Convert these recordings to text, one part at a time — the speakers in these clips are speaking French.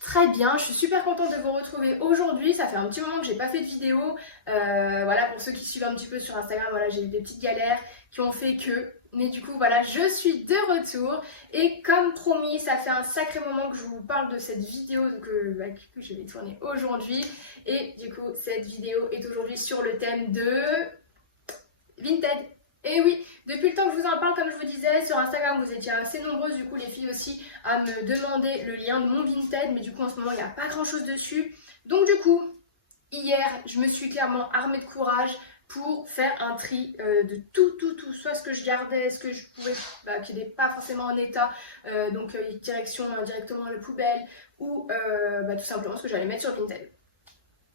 très bien, je suis super contente de vous retrouver aujourd'hui. Ça fait un petit moment que j'ai pas fait de vidéo. Voilà, pour ceux qui suivent un petit peu sur Instagram, voilà, j'ai eu des petites galères qui ont fait que. Mais du coup voilà, je suis de retour et comme promis, ça fait un sacré moment que je vous parle de cette vidéo que je vais tourner aujourd'hui. Et du coup cette vidéo est aujourd'hui sur le thème de Vinted. Et oui, depuis le temps que je vous en parle, comme je vous disais, sur Instagram, vous étiez assez nombreuses, du coup, les filles aussi, à me demander le lien de mon Vinted, mais du coup, en ce moment, il n'y a pas grand-chose dessus. Donc, du coup, hier, je me suis clairement armée de courage pour faire un tri de tout, soit ce que je gardais, ce que je pouvais, qui n'était pas forcément en état, donc directement à la poubelle, ou tout simplement ce que j'allais mettre sur Vinted.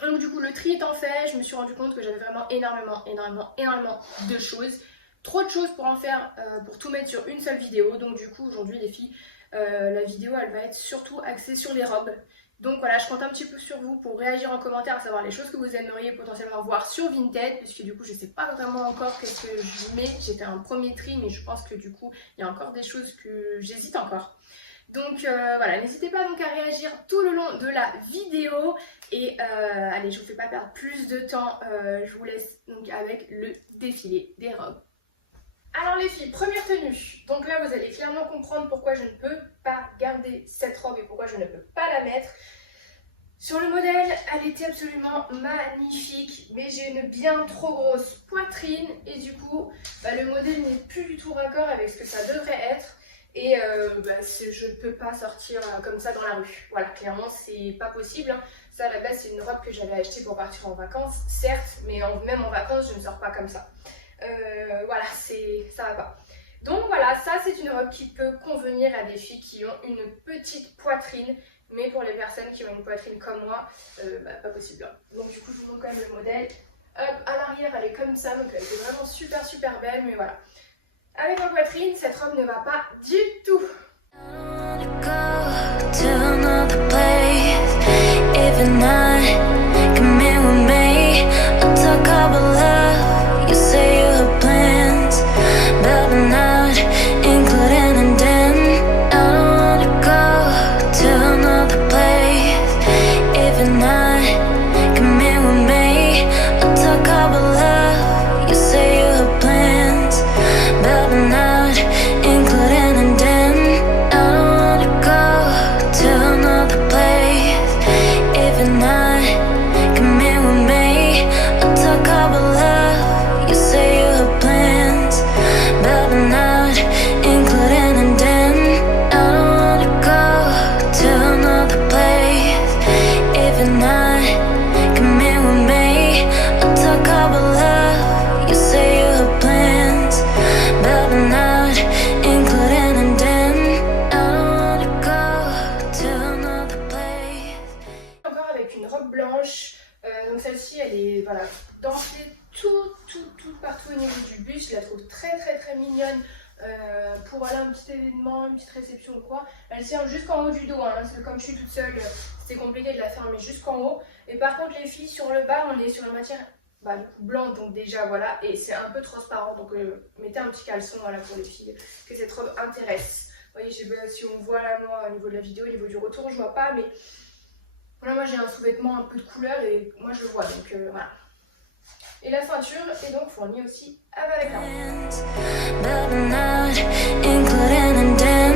Donc du coup le tri étant fait, je me suis rendu compte que j'avais vraiment énormément de choses. Trop de choses pour en faire, pour tout mettre sur une seule vidéo. Donc du coup aujourd'hui les filles, la vidéo elle va être surtout axée sur les robes. Donc voilà, je compte un petit peu sur vous pour réagir en commentaire, à savoir les choses que vous aimeriez potentiellement voir sur Vinted, puisque du coup je sais pas vraiment encore qu'est-ce que je mets. J'ai fait un premier tri, mais je pense que du coup il y a encore des choses que j'hésite encore. Donc voilà, n'hésitez pas donc à réagir tout le long de la vidéo. Et allez, je vous fais pas perdre plus de temps, je vous laisse donc avec le défilé des robes. Alors les filles, première tenue. Donc là vous allez clairement comprendre pourquoi je ne peux pas garder cette robe et pourquoi je ne peux pas la mettre. Sur le modèle, elle était absolument magnifique, mais j'ai une bien trop grosse poitrine et du coup le modèle n'est plus du tout raccord avec ce que ça devrait être. Et je ne peux pas sortir comme ça dans la rue. Voilà, clairement c'est pas possible. Hein. Ça à la base c'est une robe que j'avais achetée pour partir en vacances, certes, mais même en vacances je ne sors pas comme ça. Voilà, ça va pas. Donc voilà, ça c'est une robe qui peut convenir à des filles qui ont une petite poitrine, mais pour les personnes qui ont une poitrine comme moi, pas possible. Donc du coup je vous montre quand même le modèle. Hop, à l'arrière elle est comme ça, donc elle est vraiment super belle, mais voilà. Avec ma poitrine, cette robe ne va pas du tout. Donc celle-ci elle est voilà, dentelée tout partout au niveau du buste. Je la trouve très mignonne pour aller à un petit événement, une petite réception ou quoi. Elle tient jusqu'en haut du dos, hein, parce que comme je suis toute seule, c'était compliqué de la fermer jusqu'en haut. Et par contre les filles, sur le bas, on est sur une matière blanc, donc déjà voilà, et c'est un peu transparent, donc mettez un petit caleçon voilà, pour les filles, que cette robe intéresse. Vous voyez, si on voit là, moi, au niveau de la vidéo, au niveau du retour, je vois pas, mais voilà, moi j'ai un sous-vêtement un peu de couleur et moi je le vois, donc voilà. Et la ceinture est donc fournie aussi avec la But not including a den.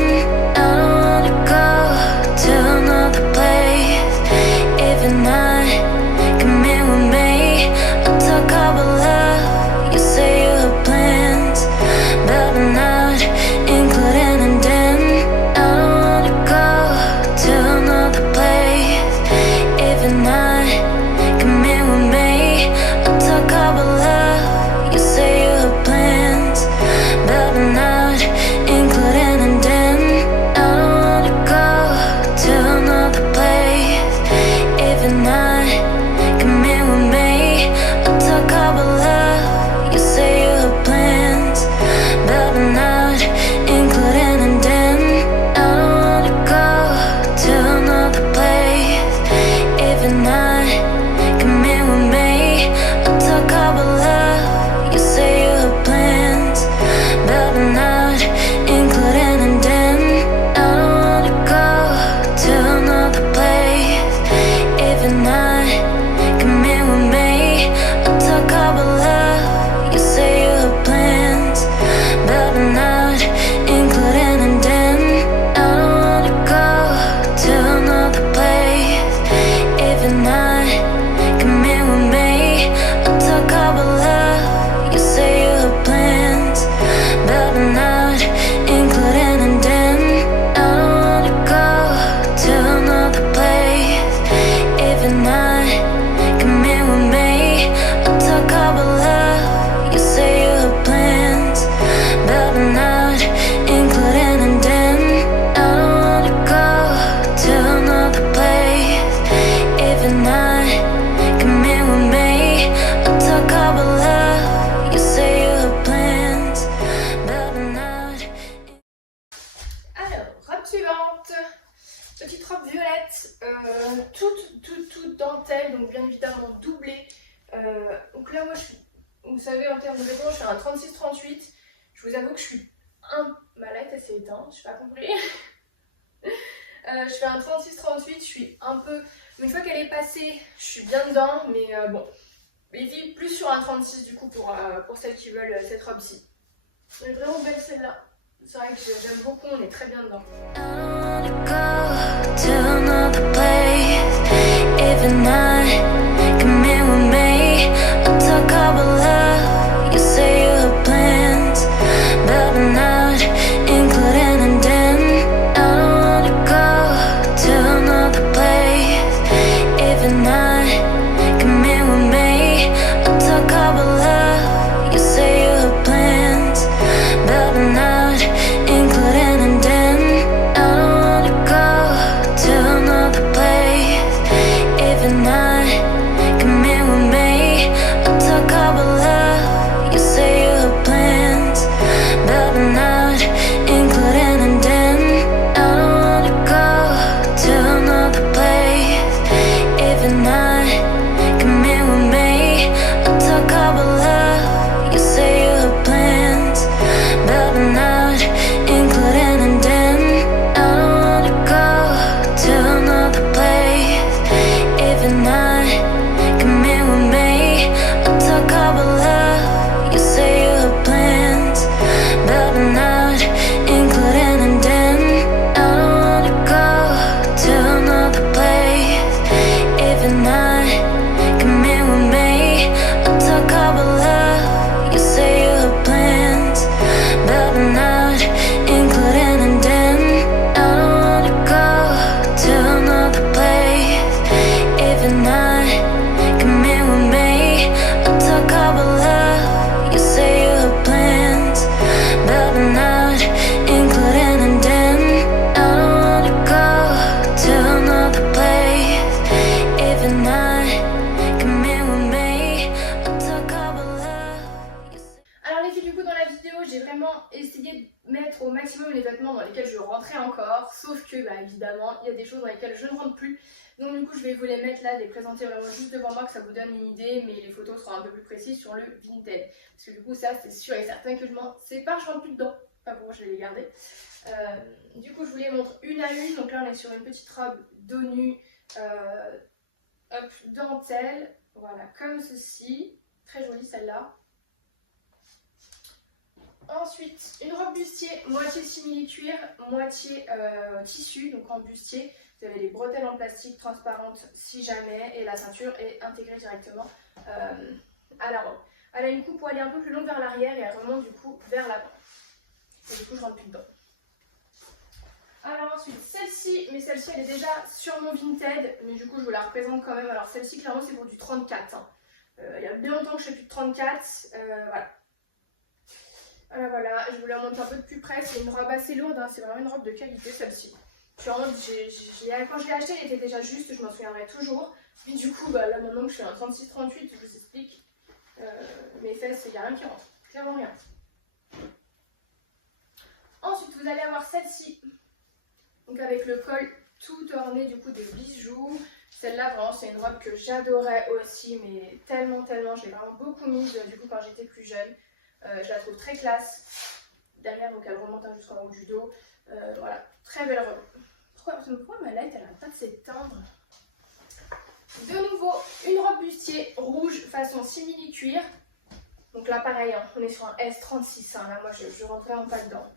Petite robe violette, toute dentelle, donc bien évidemment doublée. Donc là, moi, vous savez, en termes de vêtements, je fais un 36-38. Je vous avoue que je suis ma light, elle s'est éteinte, je n'ai pas compris. Je fais un 36-38, je suis un peu... Mais une fois qu'elle est passée, je suis bien dedans, mais bon. Mais vive plus sur un 36 du coup pour celles qui veulent cette robe-ci. Elle est vraiment belle celle-là. C'est vrai que j'aime beaucoup, on est très bien dedans. Essayer de mettre au maximum les vêtements dans lesquels je rentrais encore, sauf que bah, évidemment il y a des choses dans lesquelles je ne rentre plus, donc du coup je vais vous les mettre là, les présenter vraiment juste devant moi, que ça vous donne une idée, mais les photos seront un peu plus précises sur le Vinted, parce que du coup ça c'est sûr et certain que je m'en sépare, je rentre plus dedans, pas pour moi je vais les garder. Du coup je vous les montre une à une, donc là on est sur une petite robe dos nu, dentelle, voilà comme ceci, très jolie celle-là. Ensuite, une robe bustier, moitié simili-cuir, moitié tissu, donc en bustier. Vous avez les bretelles en plastique transparentes si jamais, et la ceinture est intégrée directement à la robe. Elle a une coupe pour aller un peu plus longue vers l'arrière et elle remonte du coup vers l'avant. Et du coup, je rentre plus dedans. Alors ensuite, celle-ci, mais celle-ci elle est déjà sur mon Vinted, mais du coup je vous la représente quand même. Alors celle-ci, clairement, c'est pour du 34. Hein. Il y a bien longtemps que je fais plus de 34, voilà. Voilà, je vous la montre un peu de plus près, c'est une robe assez lourde, hein. C'est vraiment une robe de qualité celle-ci. Quand je l'ai achetée, elle était déjà juste, je m'en souviendrai toujours. Puis du coup, bah, là maintenant que je fais un 36-38, je vous explique, mes fesses, il n'y a rien qui rentre, clairement rien. Ensuite, vous allez avoir celle-ci, donc avec le col tout orné du coup de bijoux. Celle-là, vraiment, c'est une robe que j'adorais aussi, mais tellement, j'ai vraiment beaucoup mise du coup quand j'étais plus jeune. Je la trouve très classe. Derrière, donc elle remonte jusqu'en haut du dos. Voilà, très belle robe. Pourquoi ma light elle n'arrête pas de s'éteindre? De nouveau, une robe bustier rouge façon simili-cuir. Donc là, pareil, hein, on est sur un S36. Hein, là, moi, je rentre vraiment pas dedans.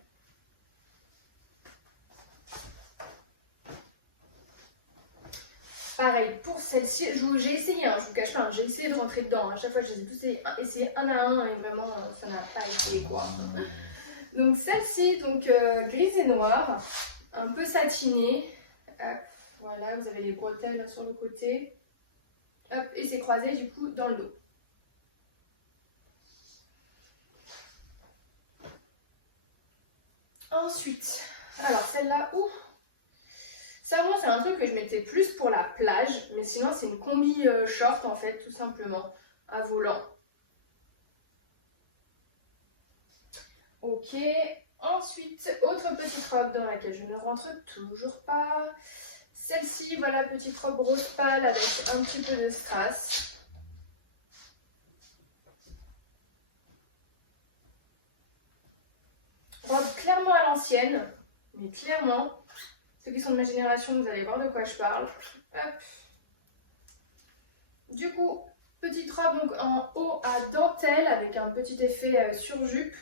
Pareil pour celle-ci, j'ai essayé, hein, je vous cache pas, hein, j'ai essayé de rentrer dedans. À chaque fois, je les ai tous essayés un à un et vraiment, ça n'a pas été quoi. Donc celle-ci, donc grise et noire, un peu satinée. Hop, voilà, vous avez les bretelles sur le côté. Hop, et c'est croisé du coup dans le dos. Ensuite, alors celle-là, ouf. Ça, moi, c'est un truc que je mettais plus pour la plage, mais sinon, c'est une combi short, en fait, tout simplement, à volant. Ok. Ensuite, autre petite robe dans laquelle je ne rentre toujours pas. Celle-ci, voilà, petite robe rose pâle avec un petit peu de strass. Robe clairement à l'ancienne, mais clairement, ceux qui sont de ma génération, vous allez voir de quoi je parle. Hop. Du coup, petite robe donc en haut à dentelle avec un petit effet sur jupe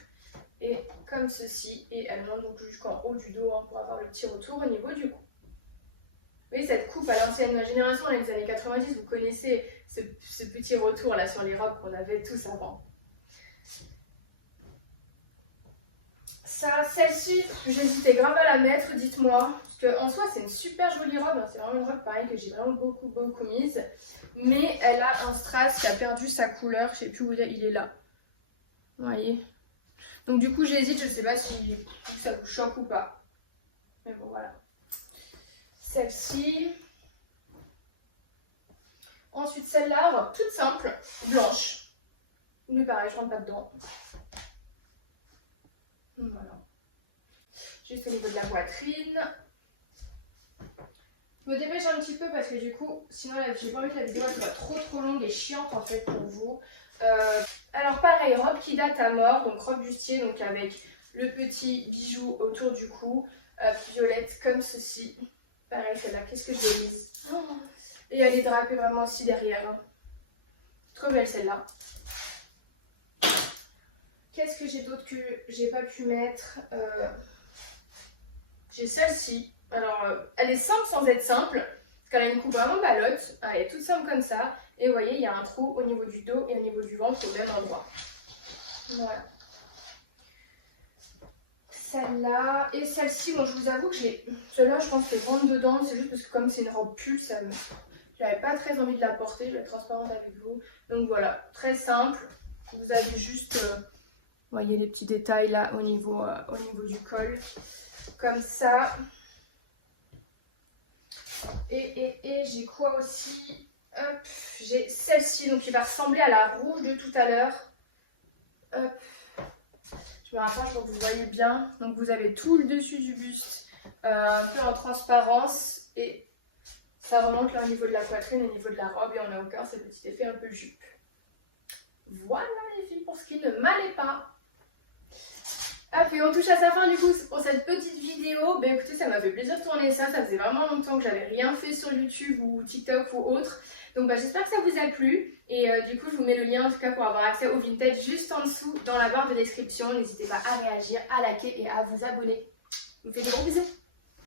et comme ceci. Et elle monte donc jusqu'en haut du dos pour avoir le petit retour au niveau du cou. Vous voyez cette coupe à l'ancienne, ma génération, les années 90, vous connaissez ce petit retour là sur les robes qu'on avait tous avant. Ça, celle-ci, j'hésitais grave à la mettre, dites-moi. Parce qu'en soi, c'est une super jolie robe. C'est vraiment une robe pareil que j'ai vraiment beaucoup mise. Mais elle a un strass qui a perdu sa couleur. Je sais plus où il est là. Vous voyez. Donc du coup, j'hésite. Je sais pas si ça vous choque ou pas. Mais bon, voilà. Celle-ci. Ensuite, celle-là, robe toute simple, blanche. Mais pareil, je rentre pas dedans. Voilà. Juste au niveau de la poitrine. Je me dépêche un petit peu parce que du coup, sinon j'ai pas envie que la vidéo soit trop longue et chiante en fait pour vous. Alors pareil, robe qui date à mort, donc robe bustier, donc avec le petit bijou autour du cou, violette comme ceci. Pareil, celle-là, qu'est-ce que je l'ai mise. Et elle est drapée vraiment aussi derrière. Trop belle celle-là. Qu'est-ce que j'ai d'autre que j'ai pas pu mettre J'ai celle-ci. Alors, elle est simple sans être simple, parce qu'elle a une coupe vraiment balotte. Elle est toute simple comme ça. Et vous voyez, il y a un trou au niveau du dos et au niveau du ventre au même endroit. Voilà. Celle-là et celle-ci, bon, je vous avoue que celle-là, je pense qu'elle rentre dedans. C'est juste parce que comme c'est une robe pull, j'avais pas très envie de la porter. Je vais être transparente avec vous. Donc voilà, très simple. Vous avez juste... Vous voyez les petits détails là au niveau du col, comme ça. Et j'ai quoi aussi? Hop, j'ai celle-ci, donc qui va ressembler à la rouge de tout à l'heure. Hop, je me rapproche pour que vous voyez bien. Donc vous avez tout le dessus du buste, un peu en transparence. Et ça remonte là au niveau de la poitrine, au niveau de la robe. Et on a encore ce petit effet un peu jupe. Voilà les filles pour ce qui ne m'allait pas. Ah, puis on touche à sa fin du coup pour cette petite vidéo. Ben écoutez, ça m'a fait plaisir de tourner ça. Ça faisait vraiment longtemps que j'avais rien fait sur YouTube ou TikTok ou autre. Donc j'espère que ça vous a plu. Et du coup, je vous mets le lien en tout cas pour avoir accès au vintage juste en dessous dans la barre de description. N'hésitez pas à réagir, à liker et à vous abonner. Je vous fais des gros bisous.